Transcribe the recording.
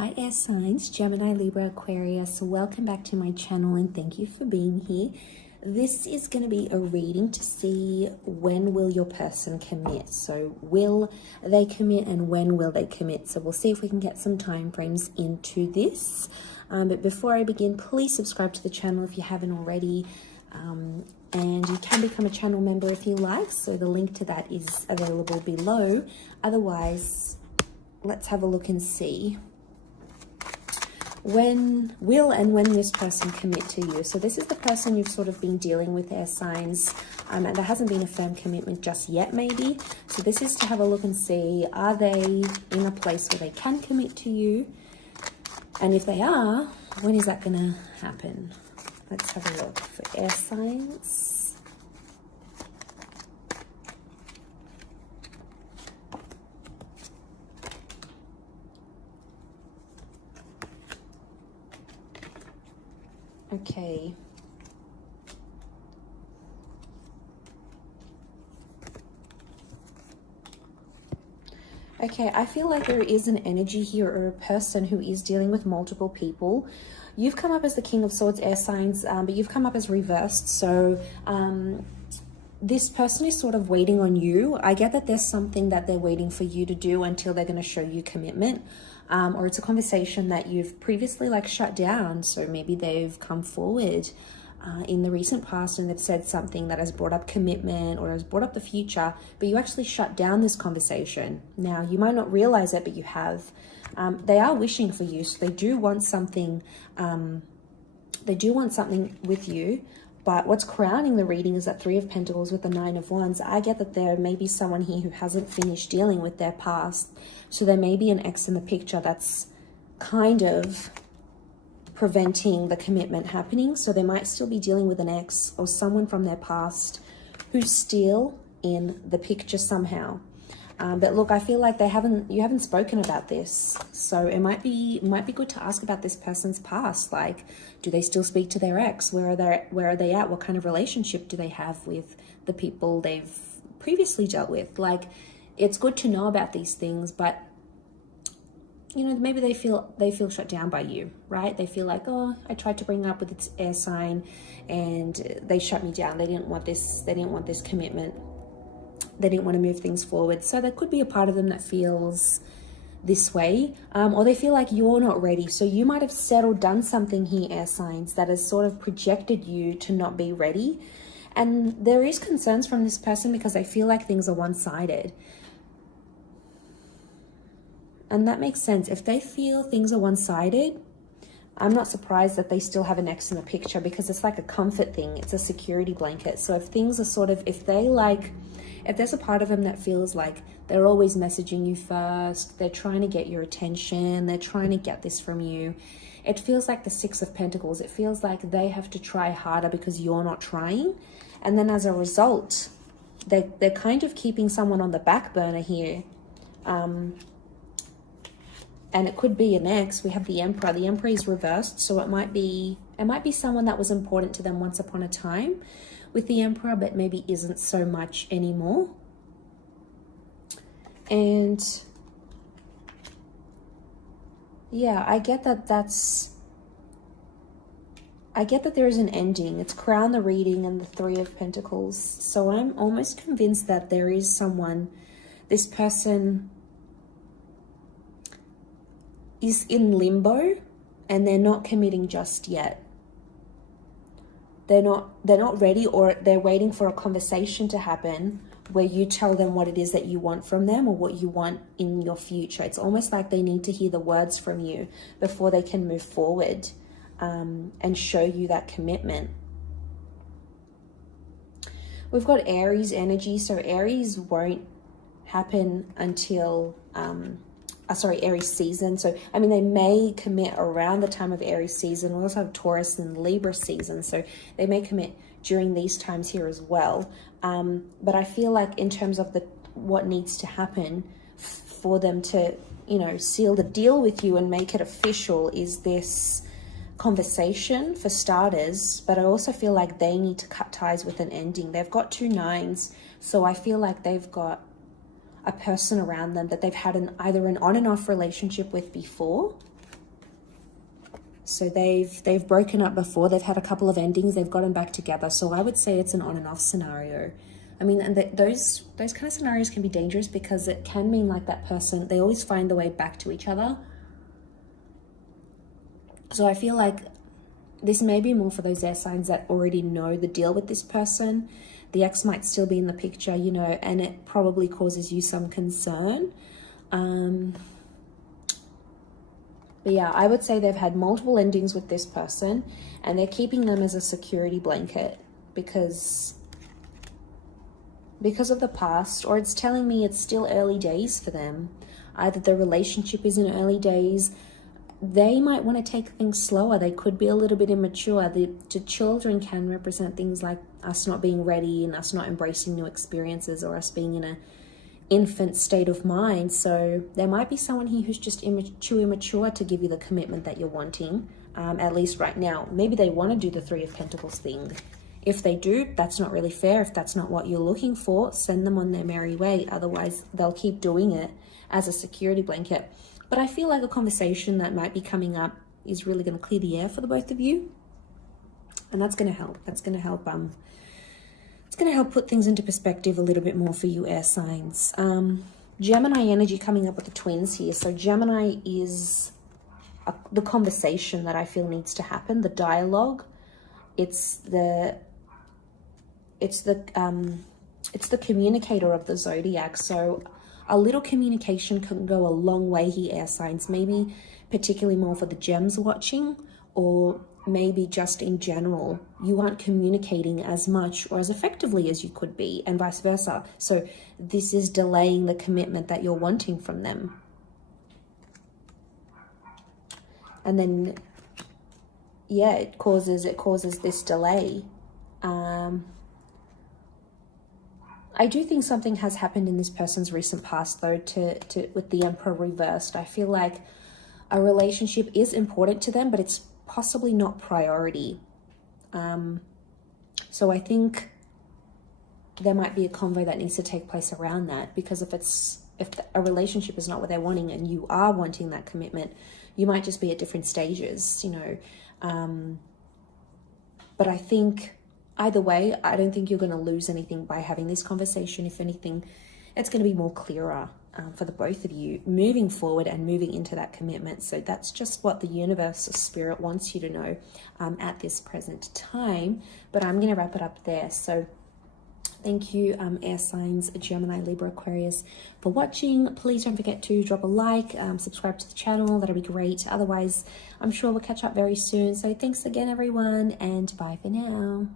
Hi air signs, Gemini, Libra, Aquarius. Welcome back to my channel and thank you for being here. This is going to be a reading to see when will your person commit. So will they commit and when will they commit? So we'll see if we can get some time frames into this. But before I begin, please subscribe to the channel if you haven't already. And you can become a channel member if you like. So the link to that is available below. Otherwise, let's have a look and see when this person commit to you. So this is the person you've sort of been dealing with, air signs, and there hasn't been a firm commitment just yet maybe. So this is to have a look and see, are they in a place where they can commit to you? And if they are, when is that gonna happen? Let's have a look for air signs. Okay. Okay, I feel like there is an energy here or a person who is dealing with multiple people. You've come up as the King of Swords, air signs, but you've come up as reversed. So this person is sort of waiting on you. I get that there's something that they're waiting for you to do until they're going to show you commitment. Or it's a conversation that you've previously like shut down. So maybe they've come forward in the recent past and they've said something that has brought up commitment or has brought up the future, but you actually shut down this conversation. Now, you might not realize it, but you have. They are wishing for you. So they do want something. They do want something with you. But what's crowning the reading is that Three of Pentacles with the Nine of Wands. I get that there may be someone here who hasn't finished dealing with their past. So there may be an ex in the picture that's kind of preventing the commitment happening. So they might still be dealing with an ex or someone from their past who's still in the picture somehow. But look, I feel like you haven't spoken about this. So it might be good to ask about this person's past. Like, do they still speak to their ex? Where are they at? What kind of relationship do they have with the people they've previously dealt with? Like, it's good to know about these things, but you know, maybe they feel shut down by you, right? They feel like, oh, I tried to bring up with its air sign and they shut me down. They didn't want this commitment. They didn't want to move things forward. So there could be a part of them that feels this way, or they feel like you're not ready. So you might have said or done something here, air signs, that has sort of projected you to not be ready. And there is concerns from this person because they feel like things are one-sided. And that makes sense. If they feel things are one-sided, I'm not surprised that they still have an ex in the picture because it's like a comfort thing. It's a security blanket. So if things are sort of, if there's a part of them that feels like they're always messaging you first, they're trying to get your attention, they're trying to get this from you, it feels like the Six of Pentacles. It feels like they have to try harder because you're not trying. And then as a result, they're kind of keeping someone on the back burner here. And it could be an ex. We have the Emperor. The Emperor is reversed, so it might be someone that was important to them once upon a time with the Emperor, but maybe isn't so much anymore. And yeah, I get that there is an ending. It's crown the reading and the Three of Pentacles. So I'm almost convinced that there is someone, this person is in limbo and they're not committing just yet. They're not ready, or they're waiting for a conversation to happen where you tell them what it is that you want from them or what you want in your future. It's almost like they need to hear the words from you before they can move forward and show you that commitment. We've got Aries energy. So Aries won't happen until Aries season. So, I mean, they may commit around the time of Aries season. We also have Taurus and Libra season. So they may commit during these times here as well. But I feel like in terms of what needs to happen for them to, you know, seal the deal with you and make it official is this conversation for starters. But I also feel like they need to cut ties with an ending. They've got 2 nines. So I feel like they've got a person around them that they've had either an on and off relationship with before, So they've broken up before. They've had a couple of endings. They've gotten back together. So I would say it's an on and off scenario. I mean, and those kind of scenarios can be dangerous because it can mean like that person, they always find the way back to each other. So I feel like this may be more for those air signs that already know the deal with this person. The ex might still be in the picture, you know, and it probably causes you some concern. But yeah, I would say they've had multiple endings with this person and they're keeping them as a security blanket because of the past, or it's telling me it's still early days for them. Either the relationship is in early days, they might want to take things slower. They could be a little bit immature. The children can represent things like us not being ready and us not embracing new experiences, or us being in an infant state of mind. So there might be someone here who's just too immature to give you the commitment that you're wanting, at least right now. Maybe they want to do the Three of Pentacles thing. If they do, that's not really fair. If that's not what you're looking for, send them on their merry way. Otherwise, they'll keep doing it as a security blanket. But I feel like a conversation that might be coming up is really going to clear the air for the both of you. And that's going to help. That's going to help. It's going to help put things into perspective a little bit more for you air signs. Gemini energy coming up with the twins here. So Gemini is the conversation that I feel needs to happen, the dialogue. It's the communicator of the zodiac. So a little communication can go a long way here, air signs. Maybe particularly more for the gems watching, or maybe just in general, you aren't communicating as much or as effectively as you could be, and vice versa. So this is delaying the commitment that you're wanting from them. And then, yeah, it causes this delay. I do think something has happened in this person's recent past, though, with the Emperor reversed. I feel like a relationship is important to them, but it's possibly not priority. So I think there might be a convo that needs to take place around that, because if a relationship is not what they're wanting and you are wanting that commitment, you might just be at different stages, you know. But I think either way, I don't think you're going to lose anything by having this conversation. If anything, it's going to be more clearer for the both of you moving forward and moving into that commitment. So that's just what the universe or spirit wants you to know at this present time. But I'm going to wrap it up there. So thank you, air signs, Gemini, Libra, Aquarius, for watching. Please don't forget to drop a like, subscribe to the channel. That'll be great. Otherwise, I'm sure we'll catch up very soon. So thanks again, everyone, and bye for now.